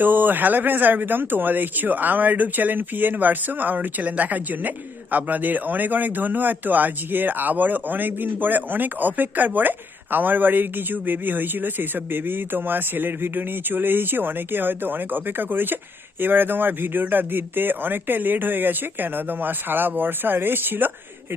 তো hello friends, আমি প্রীতম। তোমরা দেখছো আমার ইউটিউব চ্যানেল পিএন ভার্সুম। আমার ইউটিউব চ্যানেল দেখার জন্য আপনাদের অনেক অনেক ধন্যবাদ। তো আজকের আবারও অনেক দিন পরে, অনেক অপেক্ষার পরে আমার বাড়ির কিছু বেবি হয়েছিল, সেই সব বেবি তোমার সেলের ভিডিও নিয়ে চলে এসেছি। অনেকে হয়তো অনেক অপেক্ষা করেছে। এবারে তোমার ভিডিওটা দিতে অনেকটাই লেট হয়ে গেছে, কেন তোমার সারা বর্ষা রেস্ট ছিল।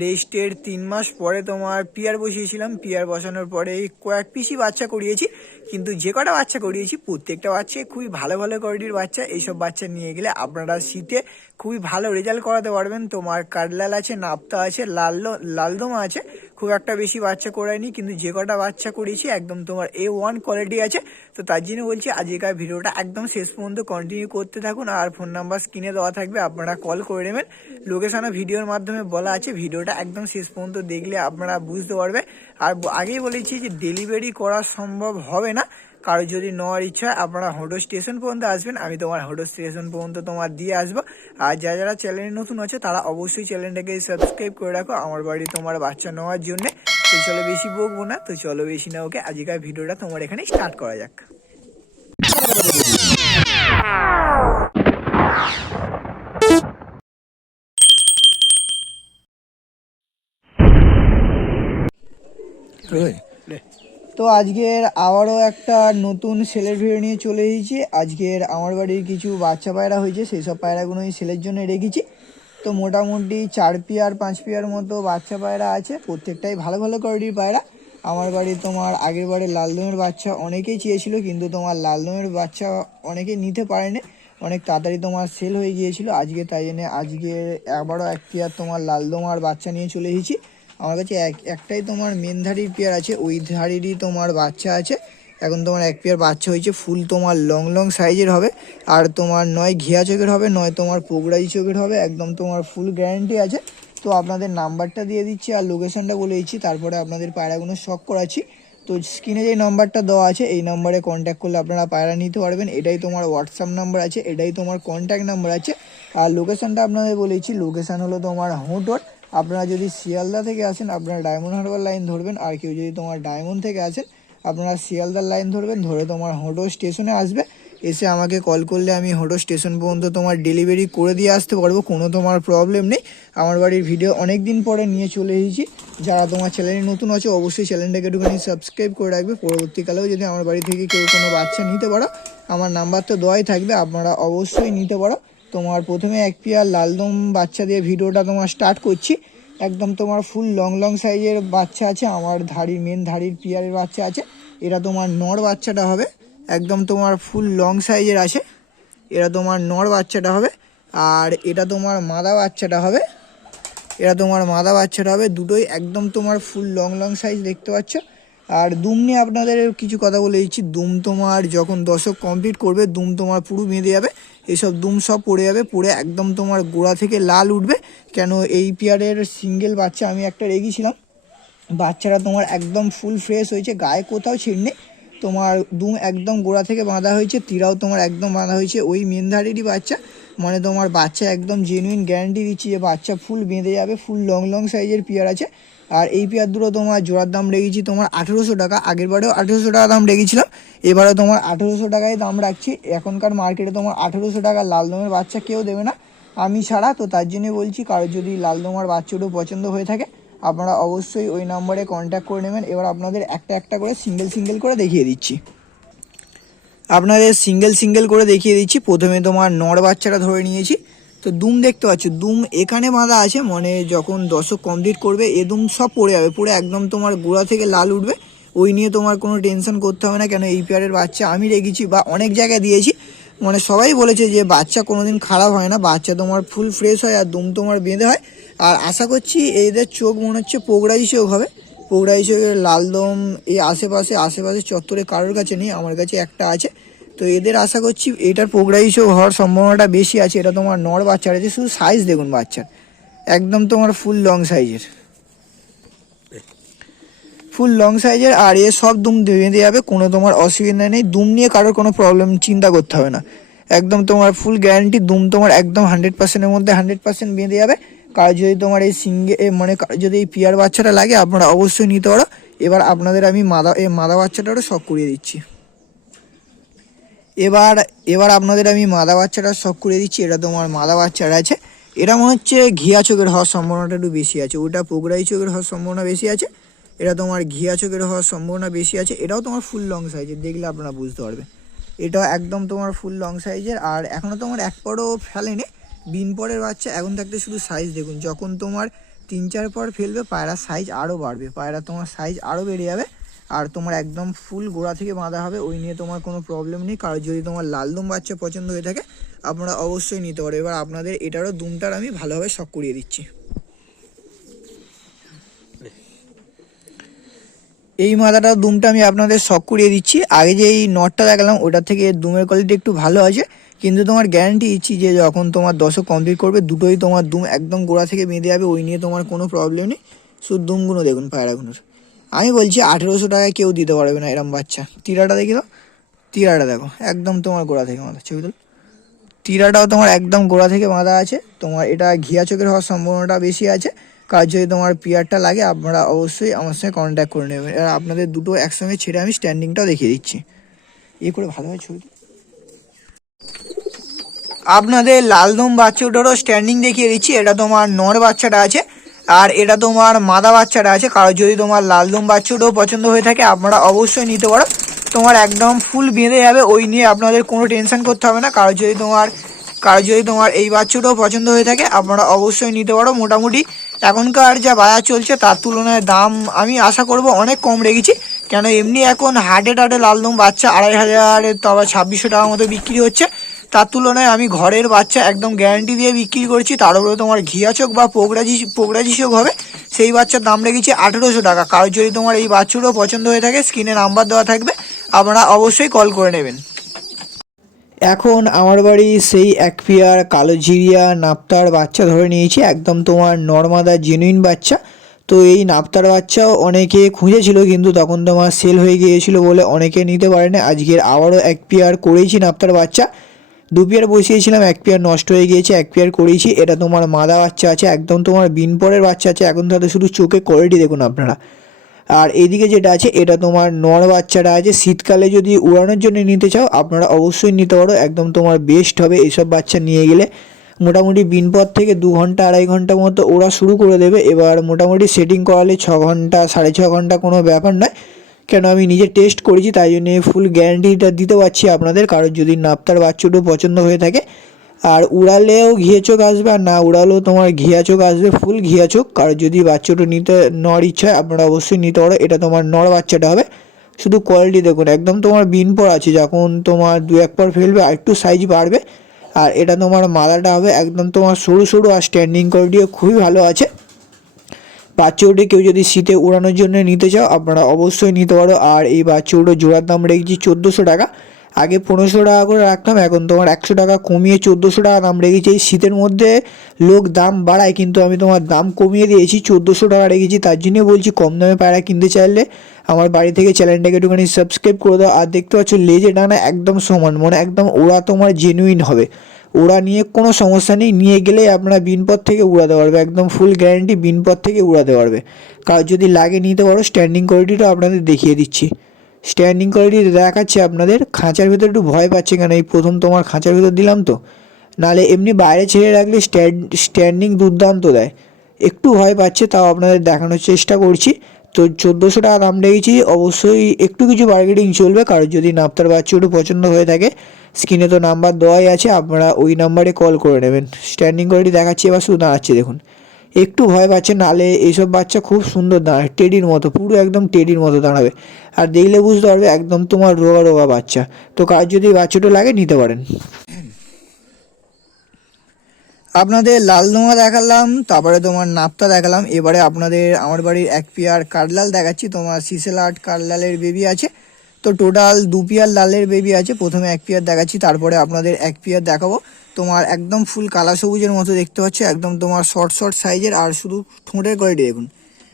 রেস্টের 3 মাস পরে তোমার পিয়ার বসিয়েছিলাম। পিয়ার বসানোর পরে কয়েক পিসি বাচ্চা করিয়েছি, কিন্তু যে কটা বাচ্চা করিয়েছি প্রত্যেকটা বাচ্চা খুবই ভালো ভালো কোয়ালিটির বাচ্চা। এইসব বাচ্চা নিয়ে গেলে আপনারা শীতে খুবই ভালো রেজাল্ট করাতে পারবেন। তোমার কাটলাল আছে, নাপ্তা আছে, লালদমা আছে। খুব একটা বেশি বাচ্চা করায়নি, কিন্তু যে কটা বাচ্চা করিয়েছি একদম তোমার A1 কোয়ালিটি আছে। তো তার জন্য বলছি আজকের ভিডিওটা একদম শেষ পর্যন্ত কন্টিনিউ করতে থাকুন। আর ফোন নাম্বার স্ক্রিনে দেওয়া থাকবে, আপনারা কল করে নেবেন। লোকেশনও ভিডিওর মাধ্যমে বলা আছে, ভিডিওটা একদম শেষ পর্যন্ত দেখলে আপনারা বুঝতে পারবে। আর আগেই বলেছি যে ডেলিভারি করা সম্ভব হবে না। কারো যদি নেওয়ার ইচ্ছা আপনারা হোটো স্টেশন পর্যন্ত আসবেন, আমি তোমার হোটো স্টেশন পর্যন্ত তোমার দিয়ে আসবো। আর যারা চ্যানেলে নতুন আছে তারা অবশ্যই চ্যানেলটাকে সাবস্ক্রাইব করে রাখো আমার বাড়ি তোমার বাচ্চা নেওয়ার জন্য। তো চলো বেশি বকবো না, তো চলো বেশি না ওকে আজকের ভিডিওটা তোমার এখানে স্টার্ট করা যাক। তো আজকের আবারও একটা নতুন সেলের ভিডিও নিয়ে চলে এসেছি। আজকের আমার বাড়ির কিছু বাচ্চা পায়রা হয়েছে, সেই সব পায়রাগুলোই সেলের জন্য রেখেছি। তো মোটামুটি 4 পেয়ার 5 পেয়ার মতো বাচ্চা পায়রা আছে, প্রত্যেকটাই ভালো ভালো কোয়ালিটির পায়রা। আমার বাড়ি তোমার আগের বারে লালদমের বাচ্চা অনেকেই চেয়েছিল, কিন্তু তোমার লালদমের বাচ্চা অনেকেই নিতে পারেনি, অনেক তাড়াতাড়ি তোমার সেল হয়ে গিয়েছিল। আজকে তাই জন্য আজকে আবারও এক পেয়ার তোমার লালদম আর বাচ্চা নিয়ে চলে এসেছি। আমার কাছে একটাই তোমার মেন ধাড়ির পেয়ার আছে, ওই ধাড়িরই তোমার বাচ্চা আছে। এখন তোমার এক পেয়ার বাচ্চা হয়েছে, ফুল তোমার লং লং সাইজের হবে। আর তোমার নয় ঘিয়া চোখের হবে, নয় তোমার পোগড়াই চোখের হবে, একদম তোমার ফুল গ্যারান্টি আছে। তো আপনাদের নাম্বারটা দিয়ে দিচ্ছি আর লোকেশনটা বলে দিচ্ছি, তারপরে আপনাদের পায়রাগুলো শখ করাচ্ছি। তো স্ক্রিনে যে নাম্বারটা দেওয়া আছে এই নাম্বারে কন্ট্যাক্ট করলে আপনারা পায়রা নিতে পারবেন। এটাই তোমার হোয়াটসঅ্যাপ নাম্বার আছে, এটাই তোমার কন্ট্যাক্ট নাম্বার আছে। আর লোকেশনটা আপনাদের বলেছি, লোকেশান হলো তোমার হোটোর। আপনারা যদি শিয়ালদা থেকে আসেন আপনারা ডায়মন্ড হারবার লাইন ধরবেন, আর কেউ যদি তোমার ডায়মন্ড থেকে আসেন আপনারা শিয়ালদার লাইন ধরবেন, ধরে তোমার হোটো স্টেশনে আসবে। এসে আমাকে কল করলে আমি হোটো স্টেশন পর্যন্ত তোমার ডেলিভারি করে দিয়ে আসতে পারবো, কোনো তোমার প্রবলেম নেই। আমার বাড়ির ভিডিও অনেক দিন পরে নিয়ে চলে এসেছি। যারা তোমার চ্যানেলে নতুন আছে অবশ্যই চ্যানেলটাকে একটুখানি সাবস্ক্রাইব করে রাখবে। পরবর্তীকালেও যদি আমার বাড়ি থেকে কেউ কোনো বাচ্চা নিতে পারো, আমার নাম্বার তো দেওয়াই থাকবে, আপনারা অবশ্যই নিতে পারো। তোমার প্রথমে এক পেয়ার লালদম বাচ্চা দিয়ে ভিডিওটা তোমার স্টার্ট করছি। একদম তোমার ফুল লং লং সাইজের বাচ্চা আছে, আমার মেন ধাড়ির পেয়ারের বাচ্চা আছে। এরা তোমার নর বাচ্চাটা হবে, একদম তোমার ফুল লং সাইজের আছে। এরা তোমার নর বাচ্চাটা হবে, আর এটা তোমার মাদা বাচ্চাটা হবে। দুটোই একদম তোমার ফুল লং লং সাইজ দেখতে পাচ্ছ। আর দুম নিয়ে আপনাদের কিছু কথা বলে দিচ্ছি। দুম তোমার যখন দশক কমপ্লিট করবে দুম তোমার পুরো বেঁধে যাবে, এসব দুম সব পড়ে যাবে, পড়ে একদম তোমার গোড়া থেকে লাল উঠবে। কেন এই পেয়ারের সিঙ্গেল বাচ্চা আমি একটা রেখেছিলাম, বাচ্চারা তোমার একদম ফুল ফ্রেশ হয়েছে, গায়ে কোথাও ছিঁড় নেই। তোমার দুম একদম গোড়া থেকে বাঁধা হয়েছে, তীরাও তোমার একদম বাঁধা হয়েছে, ওই মেনধারেরই বাচ্চা। মানে তোমার বাচ্চা একদম জেনুইন গ্যারান্টি দিচ্ছি যে বাচ্চা ফুল বেঁধে যাবে, ফুল লং লং সাইজের পেয়ার আছে। আর এই পেয়ার দুটো তোমার জোড়ার দাম রেখেছি তোমার 1800 টাকা। আগের বারেও 1800 টাকা দাম রেখেছিলাম, এবারেও তোমার 1800 টাকায় দাম রাখছি। এখনকার মার্কেটে তোমার 1800 টাকা লালদমের বাচ্চা কেউ দেবে না, আমি ছাড়া। তো তার জন্য বলছি, কারোর যদি লালদমার বাচ্চাটাও পছন্দ হয়ে থাকে আপনারা অবশ্যই ওই নম্বরে কন্ট্যাক্ট করে নেবেন। এবার আপনাদের একটা একটা করে সিঙ্গেল করে দেখিয়ে দিচ্ছি। প্রথমে তোমার নর বাচ্চাটা ধরে নিয়েছি। তো দুম দেখতে পাচ্ছ, দুম এখানে বাঁধা আছে, মানে যখন দশক কমপ্লিট করবে এ দুম সব পড়ে যাবে, পড়ে একদম তোমার গোড়া থেকে লাল উঠবে। ওই নিয়ে তোমার কোনো টেনশন করতে হবে না, কেন এই পেয়ারের বাচ্চা আমি রেখেছি বা অনেক জায়গায় দিয়েছি। মানে সবাই বলেছে যে বাচ্চা কোনোদিন খারাপ হয় না, বাচ্চা তোমার ফুল ফ্রেশ হয় আর দুম তোমার বেঁধে হয়। আর আশা করছি এদের চোখ মনে হচ্ছে পোগড়াই চোখ হবে। পোগড়াই চোখের লালদম এই আশেপাশে চত্বরে কারোর কাছে নেই, আমার কাছে একটা আছে। তো এদের আশা করছি এটার পোগড়াই চোখ হওয়ার সম্ভাবনাটা বেশি আছে। এটা তোমার নর বাচ্চা আছে, শুধু সাইজ দেখুন বাচ্চার, একদম তোমার ফুল লং সাইজের। আর এ সব দুম বেঁধে যাবে, কোনো তোমার অসুবিধা নেই। দুম নিয়ে কারোর কোনো প্রবলেম চিন্তা করতে হবে না, একদম তোমার ফুল গ্যারান্টি। দুম তোমার একদম 100%-এর মধ্যে 100% বেঁধে যাবে। কারো যদি তোমার এই মানে যদি এই পিয়ার বাচ্চাটা লাগে আপনারা অবশ্যই নিতে পারো। এবার আপনাদের আমি মাদা বাচ্চাটারও শখ করিয়ে দিচ্ছি। এবার এবার আপনাদের আমি মাদা বাচ্চাটা শখ করে দিচ্ছি। এটা তোমার মাদা বাচ্চারা আছে, এটা মনে হচ্ছে ঘিয়া চোখের হওয়ার সম্ভাবনাটা একটু বেশি আছে, ওটা পোগরাই চোখের হওয়ার সম্ভাবনা বেশি আছে, এটা তোমার ঘিয়া চোখের হওয়ার সম্ভাবনা বেশি আছে। এটাও তোমার ফুল লং সাইজের, দেখলে আপনারা বুঝতে পারবেন। এটা একদম তোমার ফুল লং সাইজের, আর এখনও তোমার এক পরও ফেলেনি। বিন পরের বাচ্চা এখন থাকতে শুধু সাইজ দেখুন, যখন তোমার 3-4 পর ফেলবে পায়রা সাইজ আরও বাড়বে, পায়রা তোমার সাইজ আরও বেড়ে যাবে। আর তোমার একদম ফুল গোড়া থেকে বাঁধা হবে, ওই নিয়ে তোমার কোনো প্রবলেম নেই। কারণ যদি তোমার লালদম বাচ্চা পছন্দ হয়ে থাকে আপনারা অবশ্যই নিতে পারো। এবার আপনাদের এটারও দুমটার আমি ভালোভাবে শখ করিয়ে দিচ্ছি। এই মাদাটার দুমটা আমি আপনাদের শখ করিয়ে দিচ্ছি। আগে যে এই নটটা দেখালাম ওটার থেকে দুমের কোয়ালিটি একটু ভালো আছে, কিন্তু তোমার গ্যারান্টি দিচ্ছি যে যখন তোমার দশক কমপ্লিট করবে দুটোই তোমার দুম একদম গোড়া থেকে বেঁধে যাবে, ওই নিয়ে তোমার কোনো প্রবলেম নেই। শুধু দুমগুলো দেখুন পায়রাগুলোর, আমি বলছি 1800 টাকায় কেউ দিতে পারবে না এরম বাচ্চা। তীরাটা দেখি তো, তীরাটা দেখো একদম তোমার গোড়া থেকে বাঁধা, ছবি তুল। তীরাটাও তোমার একদম গোড়া থেকে বাঁধা আছে। তোমার এটা ঘিয়া চোখের হওয়ার সম্ভাবনাটা বেশি আছে। কার যদি তোমার পিয়ারটা লাগে আপনারা অবশ্যই আমার সঙ্গে কন্ট্যাক্ট করে নেবেন। এবার আপনাদের দুটো একসঙ্গে ছেড়ে আমি স্ট্যান্ডিংটাও দেখিয়ে দিচ্ছি, করে ভালোভাবে ছবি। আপনাদের লালদম বাচ্চাটারও স্ট্যান্ডিং দেখিয়ে দিচ্ছি। এটা তোমার নর বাচ্চাটা আছে, আর এটা তোমার মাদা বাচ্চাটা আছে। কারো যদি তোমার লালদম বাচ্চাটাও পছন্দ হয়ে থাকে আপনারা অবশ্যই নিতে পারো। তোমার একদম ফুল বেঁধে যাবে, ওই নিয়ে আপনাদের কোনো টেনশন করতে হবে না। কারো যদি তোমার এই বাচ্চাটাও পছন্দ হয়ে থাকে আপনারা অবশ্যই নিতে পারো। মোটামুটি এখনকার যা বাজার চলছে তার তুলনায় দাম আমি আশা করব অনেক কম রেখেছি, কেন এমনি এখন হাটে লালদম বাচ্চা 2500 তো আবার 2600 টাকার মতো বিক্রি হচ্ছে। তার তুলনায় আমি ঘরের বাচ্চা একদম গ্যারান্টি দিয়ে বিক্রি করছি। তার উপরে তোমার ঘিয়া চোখ বা পোগরাজি চোখ হবে, সেই বাচ্চার দাম রেখেছি 1800 টাকা। কারো যদি তোমার এই বাচ্চাটাও পছন্দ হয়ে থাকে স্ক্রিনে নাম্বার দেওয়া থাকবে, আপনারা অবশ্যই কল করে নেবেন। এখন আমার বাড়ি সেই এক পেয়ার কালো জিরিয়া নাপ্তার বাচ্চা ধরে নিয়েছি, একদম তোমার নর্মাদা জেনুইন বাচ্চা। তো এই নাপ্তার বাচ্চাও অনেকে খুঁজেছিল, কিন্তু তখন তোমার সেল হয়ে গিয়েছিল বলে অনেকে নিতে পারে না। আজকের আবারও এক পেয়ার করেছি নাপ্তার বাচ্চা, 2 পেয়ার বসিয়েছিলাম, 1 পেয়ার নষ্ট হয়ে গিয়েছে, 1 পেয়ার করেছি। এটা তোমার মাদা বাচ্চা আছে, একদম তোমার বিন পরের বাচ্চা আছে। এখন তাদের শুধু চোখে কোয়ালিটি দেখুন আপনারা। আর এইদিকে যেটা আছে এটা তোমার নর বাচ্চাটা আছে। শীতকালে যদি উড়ানোর জন্য নিতে চাও আপনারা অবশ্যই নিতে পারো, একদম তোমার বেস্ট হবে এইসব বাচ্চা নিয়ে গেলে। মোটামুটি বিনপর থেকে 2 ঘন্টা 2.5 ঘন্টা মতো ওরা শুরু করে দেবে। এবার মোটামুটি সেটিং করালে 6 ঘন্টা 6.5 ঘন্টা কোনো ব্যাপার নয়, কেন আমি নিজে টেস্ট করেছি তাই জন্য ফুল গ্যারান্টিটা দিতে পারছি আপনাদের। কারণ যদি নাপ্তার বাচ্চাটাও পছন্দ হয়ে থাকে, আর উড়ালেও ঘিয়ে চোখ আসবে আর না উড়ালেও তোমার ঘিয়া চোখ আসবে, ফুল ঘিয়া চোখ। কারণ যদি বাচ্চাটা নিতে নর ইচ্ছা হয় আপনারা অবশ্যই নিতে পারো। এটা তোমার নর বাচ্চাটা হবে, শুধু কোয়ালিটি দেখুন একদম তোমার বিন পর আছে, যখন তোমার 2-1 পর ফেলবে আর একটু সাইজ বাড়বে। আর এটা তোমার মালাটা হবে একদম তোমার সরু সরু, আর স্ট্যান্ডিং কোয়ালিটিও খুবই ভালো আছে। বাচ্চাটি কেউ যদি শীতে উড়ানোর জন্য নিতে চাও আপনারা অবশ্যই নিতে পারো। আর এই বাচ্চাগুলো জোড়ার দাম রেখেছি 1400 টাকা, আগে 1500 টাকা করে রাখতাম, এখন তোমার 100 টাকা কমিয়ে 1400 টাকা দাম রেখেছি। এই শীতের মধ্যে লোক দাম বাড়ায়, কিন্তু আমি তোমার দাম কমিয়ে দিয়েছি, 1400 টাকা রেখেছি। তার জন্য বলছি কম দামে পায়রা কিনতে চাইলে আমার বাড়ি থেকে চ্যানেলটাকে একটুখানি সাবস্ক্রাইব করে দাও। আর দেখতে পাচ্ছ লেজে ডানা একদম সমান, মানে একদম ওরা তোমার জেনুইন হবে, ওরা নিয়ে কোনো সমস্যা নেই। নিয়ে গেলেই আপনারা বিনপথ থেকে উড়াতে পারবে, একদম ফুল গ্যারান্টি বিনপথ থেকে উড়াতে পারবে। কারণ যদি লাগে নিতে পারো। স্ট্যান্ডিং কোয়ালিটিটা আপনাদের দেখিয়ে দিচ্ছি, স্ট্যান্ডিং কোয়ালিটি দেখাচ্ছে আপনাদের। খাঁচার ভিতর একটু ভয় পাচ্ছে, কেন এই প্রথম তোমার খাঁচার ভিতর দিলাম তো, নাহলে এমনি বাইরে ছেড়ে রাখলে স্ট্যান্ডিং দুর্দান্ত দেয়। একটু ভয় পাচ্ছে, তাও আপনাদের দেখানোর চেষ্টা করছি। তো 1400 টাকা দাম রেখেছি, অবশ্যই একটু কিছু বার্গেনিং চলবে। কারণ যদি নাপ্তার বাচ্চা একটু পছন্দ হয়ে থাকে স্ক্রিনে তো নাম্বার দেওয়াই আছে, আপনারা ওই নাম্বারে কল করে নেবেন। স্ট্যান্ডিং কোয়ালিটি দেখাচ্ছি, এবার শুধু দাঁড়াচ্ছে দেখুন, একটু ভয় পাচ্ছে, নালে এইসব বাচ্চা খুব সুন্দর দাঁড়ায়, টেডির মতো, পুরো একদম টেডির মতো দাঁড়াবে। আর দেখলে বুঝতে পারবে একদম তোমার রোগা রোগা বাচ্চা। তো কার যদি বাচ্চাটা লাগে নিতে পারেন। আপনাদের লালদোমা দেখালাম, তারপরে তোমার নাপ্তা দেখালাম। এবারে আপনাদের আমার বাড়ির এক পেয়ার কাঠলাল দেখাচ্ছি। তোমার সিসেলাট কাঠলালের বেবি আছে, তো টোটাল 2 পেয়ার লালের বেবি আছে। প্রথমে এক পেয়ার দেখাচ্ছি, তারপরে আপনাদের এক পেয়ার দেখাবো। তোমার একদম ফুল কালা সবুজের মতো দেখতে পাচ্ছি, একদম তোমার শর্ট শর্ট সাইজের। আর শুধু ঠোঁটের কোয়ালিটি দেখুন,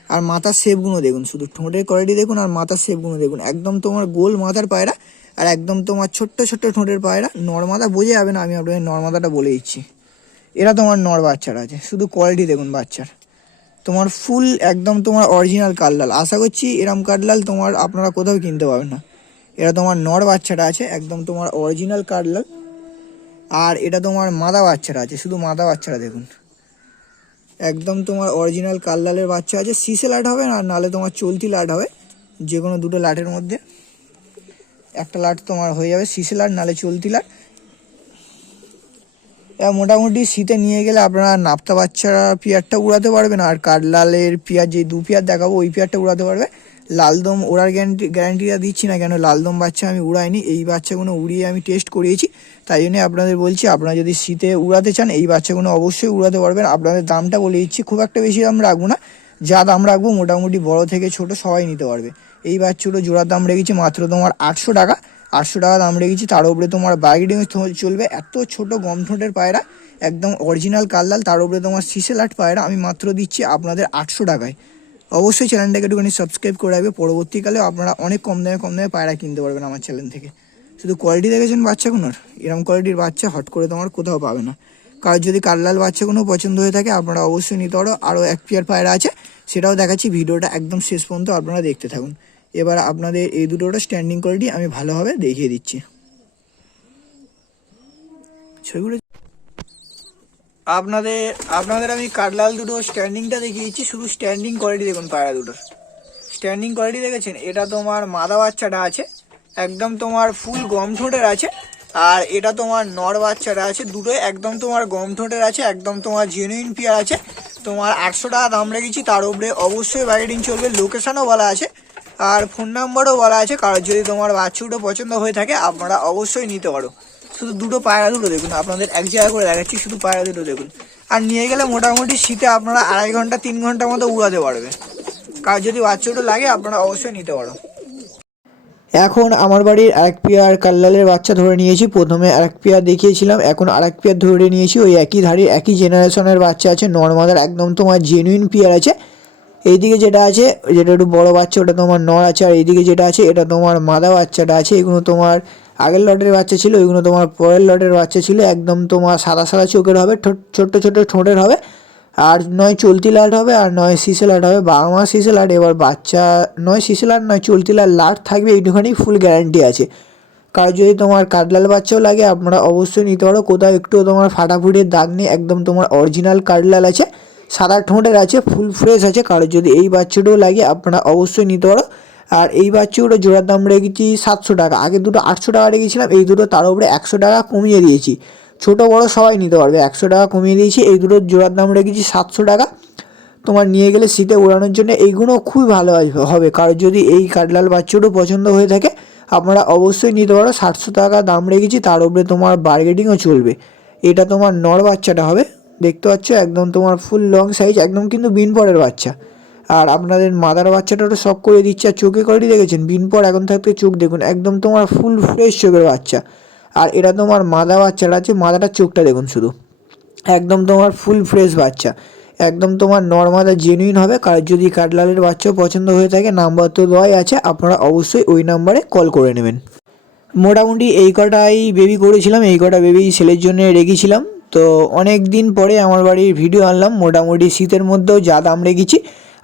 আর মাথার শেপগুলো দেখুন, শুধু ঠোঁটের কোয়ালিটি দেখুন আর মাথার শেপগুলো দেখুন। একদম তোমার গোল মাথার পায়রা, আর একদম তোমার ছোট্ট ছোট্ট ঠোঁটের পায়রা। নর্মাদা বোঝে যাবে না, আমি আপনাদের নর্মাদাটা বলে দিচ্ছি। এরা তোমার নর বাচ্চারা আছে, শুধু কোয়ালিটি দেখুন বাচ্চার। তোমার ফুল একদম তোমার অরিজিনাল কাঠলাল। আশা করছি এরম কাঠলাল তোমার আপনারা কোথাও কিনতে পাবেন না। এটা তোমার নর বাচ্চাটা আছে, একদম তোমার অরিজিনাল কাঠলাল। আর এটা তোমার মাদা বাচ্চাটা আছে, শুধু মাদা বাচ্চাটা দেখুন, একদম তোমার অরিজিনাল কাঠলালের বাচ্চা আছে। সিসে লাট হবে আর নাহলে তোমার চলতি লাট হবে, যে কোনো দুটো লাটের মধ্যে একটা লাট তোমার হয়ে যাবে সিসে লাট, নাহলে চলতি লাট। মোটামুটি শীতে নিয়ে গেলে আপনারা নাপ্তা বাচ্চার পেয়ারটা উড়াতে পারবেন, আর কাঠলালের পেয়ার যে 2 পেয়ার দেখাবো ওই পেয়ারটা উড়াতে পারবে। লালদম ওড়ার গ্যারান্টিটা দিচ্ছি না, কেন লালদম বাচ্চা আমি উড়াইনি, এই বাচ্চাগুলো উড়িয়ে আমি টেস্ট করিয়েছি, তাই জন্য আপনাদের বলছি আপনারা যদি শীতে উড়াতে চান এই বাচ্চাগুলো অবশ্যই উড়াতে পারবেন। আপনাদের দামটা বলে দিচ্ছি, খুব একটা বেশি দাম রাখবো না, যা দাম রাখবো মোটামুটি বড় থেকে ছোট সবাই নিতে পারবে। এই বাচ্চাগুলো জোড়ার দাম রেখেছি মাত্র তোমার 800 টাকা। 800 টাকা দাম রেখেছি, তার উপরে তোমার বার্গেনিং চলবে। এত ছোট গমঠোঁটের পায়রা, একদম অরিজিনাল কাল্লাল, তার উপরে তোমার সিসে লাট পায়রা আমি মাত্র দিচ্ছি আপনাদের 800 টাকায়। অবশ্যই চ্যানেলটাকে একটুখানি সাবস্ক্রাইব করে রাখবে, পরবর্তীকালে আপনারা অনেক কম দামে পায়রা কিনতে পারবেন আমার চ্যানেল থেকে। শুধু কোয়ালিটি দেখেছেন বাচ্চাগুলোর, এরকম কোয়ালিটির বাচ্চা হট করে তোমার কোথাও পাবে না। কারণ যদি কাল্লাল বাচ্চাগুলো পছন্দ হয়ে থাকে আপনারা অবশ্যই নিতে পারো। আরও 1 পেয়ার পায়রা আছে, সেটাও দেখাচ্ছি, ভিডিওটা একদম শেষ পর্যন্ত আপনারা দেখতে থাকুন। এবার আপনাদের এই দুটোটা স্ট্যান্ডিং কোয়ালিটি আমি ভালোভাবে দেখিয়ে দিচ্ছি। ছবিগুলো আপনাদের আমি কাঠলাল দুটো স্ট্যান্ডিংটা দেখিয়ে দিচ্ছি, শুধু স্ট্যান্ডিং কোয়ালিটি দেখুন পায়রা দুটোর। স্ট্যান্ডিং কোয়ালিটি দেখেছেন, এটা তোমার মাদা বাচ্চাটা আছে, একদম তোমার ফুল গম ঠোঁটের আছে। আর এটা তোমার নর বাচ্চাটা আছে, দুটোই একদম তোমার গম ঠোঁটের আছে, একদম তোমার জেনুইন পেয়ার আছে। তোমার 800 টাকা দাম রেখেছি, তার উপরে অবশ্যই বার্গেনিং চলবে। লোকেশানও বলা আছে আর ফোন নাম্বারও বলা আছে, কারণ যদি তোমার বাচ্চাটা পছন্দ হয়ে থাকে আপনারা অবশ্যই নিতে পারো। শুধু দুটো পায়রা দুটো দেখুন, আপনাদের এক জায়গা করে দেখাচ্ছি, শুধু পায়রা দুটো দেখুন। আর নিয়ে গেলে মোটামুটি শীতে আপনারা 2.5 ঘন্টা 3 ঘন্টার মতো উড়াতে পারবে। কার যদি বাচ্চাটা লাগে আপনারা অবশ্যই নিতে পারো। এখন আমার বাড়ির আরেক পেয়ার কাল্লালের বাচ্চা ধরে নিয়েছি। প্রথমে আরেক পেয়ার দেখিয়েছিলাম, এখন আরেক পেয়ার ধরে নিয়েছি। ওই একই ধাড়ির একই জেনারেশনের বাচ্চা আছে, নর্মাদার একদম তোমার জেনুইন পেয়ার আছে। এইদিকে যেটা আছে, যেটা একটু বড় বাচ্চা, ওটা তোমার নর আছে। আর এইদিকে যেটা আছে এটা তোমার মাদা বাচ্চাটা আছে। এগুলো তোমার আগের লটের বাচ্চা ছিল, ওইগুলো তোমার পরের লটের বাচ্চা ছিল। একদম তোমার সাদা সাদা চোখের হবে, ছোট্ট ছোট্ট ঠোঁটের হবে। আর নয় চলতি লাট হবে আর নয় সিসে লাট হবে, বাবা মা সিসে লাট। এবার বাচ্চা নয় সিসে লাট নয় চলতি লাট থাকবে, এইটুখানি ফুল গ্যারান্টি আছে। কারো যদি তোমার কাঠলাল বাচ্চাও লাগে আপনারা অবশ্যই নিতে পারো, কোথাও একটু তোমার ফাটাফুটির দাগ নেই, একদম তোমার অরিজিনাল কাঠলাল আছে, সাদা ঠোঁটের আছে, ফুল ফ্রেশ আছে। কারো যদি এই বাচ্চাটাও লাগে আপনারা অবশ্যই নিতে পারো। আর এই বাচ্চাগুলো জোড়ার দাম রেখেছি 700 টাকা। আগে দুটো 800 টাকা রেখেছিলাম, এই দুটো তার উপরে 100 টাকা কমিয়ে দিয়েছি। ছোটো বড়ো সবাই নিতে পারবে, 100 টাকা কমিয়ে দিয়েছি। এই দুটোর জোড়ার দাম রেখেছি 700 টাকা। তোমার নিয়ে গেলে শীতে ওড়ানোর জন্য এইগুলো খুবই ভালো হবে। কারো যদি এই কাঠলাল বাচ্চাটাও পছন্দ হয়ে থাকে আপনারা অবশ্যই নিতে পারো। 700 টাকা দাম রেখেছি, তার উপরে তোমার বার্গেনিংও চলবে। এটা তোমার নর বাচ্চাটা হবে, দেখতে পাচ্ছ, একদম তোমার ফুল লং সাইজ, একদম কিন্তু বিনপরের বাচ্চা। আর আপনাদের মাদার বাচ্চাটাও শখ করে দিচ্ছে। আর চোখে কোয়ালিটি দেখেছেন, বিনপর এখন থাকতে চোখ দেখুন, একদম তোমার ফুল ফ্রেশ চোখের বাচ্চা। আর এটা তোমার মাদা বাচ্চাটা আছে, মাদাটার চোখটা দেখুন শুধু, একদম তোমার ফুল ফ্রেশ বাচ্চা, একদম তোমার নর্মাদা জেনুইন হবে। কার যদি কাঠলালের বাচ্চাও পছন্দ হয়ে থাকে নাম্বার তো দেওয়াই আছে, আপনারা অবশ্যই ওই নাম্বারে কল করে নেবেন। মোটামুটি এই কটাই বেবি করেছিলাম, এই কটা বেবি সেলের জন্য রেখেছিলাম। তো অনেক দিন পরে আমার বাড়ির ভিডিও আনলাম। মোটামুটি শীতের মধ্যেও যা দাম রেখেছি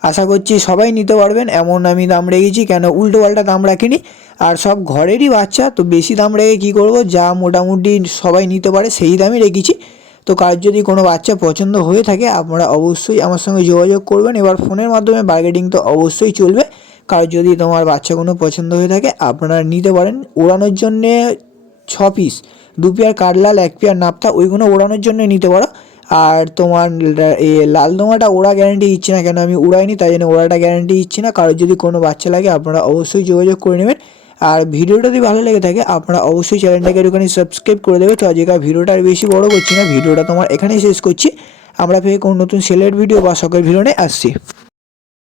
আশা করছি সবাই নিতে পারবেন, এমন আমি দাম রেখেছি, কেন উল্টো পাল্টা দাম রাখিনি। আর সব ঘরেরই বাচ্চা, তো বেশি দাম রেখে কী করব, যা মোটামুটি সবাই নিতে পারে সেই দামই রেখেছি। তো কার যদি কোনো বাচ্চা পছন্দ হয়ে থাকে আপনারা অবশ্যই আমার সঙ্গে যোগাযোগ করবেন। এবার ফোনের মাধ্যমে বার্গেনিং তো অবশ্যই চলবে। কার যদি তোমার বাচ্চাগুলো পছন্দ হয়ে থাকে আপনারা নিতে পারেন। ওড়ানোর জন্যে 6 পিস, 2 পেয়ার কাঠলাল 1 পেয়ার নাপ্তা, ওইগুলো ওড়ানোর জন্য নিতে পারো। আর তোমার লাল দোমাটা ওড়া গ্যারান্টি দিচ্ছি না, কেন আমি উড়াইনি, তাই জন্য ওড়াটা গ্যারান্টি দিচ্ছি না। কারোর যদি কোনো বাচ্চা লাগে আপনারা অবশ্যই যোগাযোগ করে নেবেন। আর ভিডিওটা যদি ভালো লেগে থাকে আপনারা অবশ্যই চ্যানেলটাকে একটুখানি সাবস্ক্রাইব করে দেবে। তো আজকে ভিডিওটা আর বেশি বড় করছি না, ভিডিওটা তোমার এখানেই শেষ করছি। আমরা ফের কোনো নতুন সেলের ভিডিও বা শখের ভিডিও নিয়ে আসছি।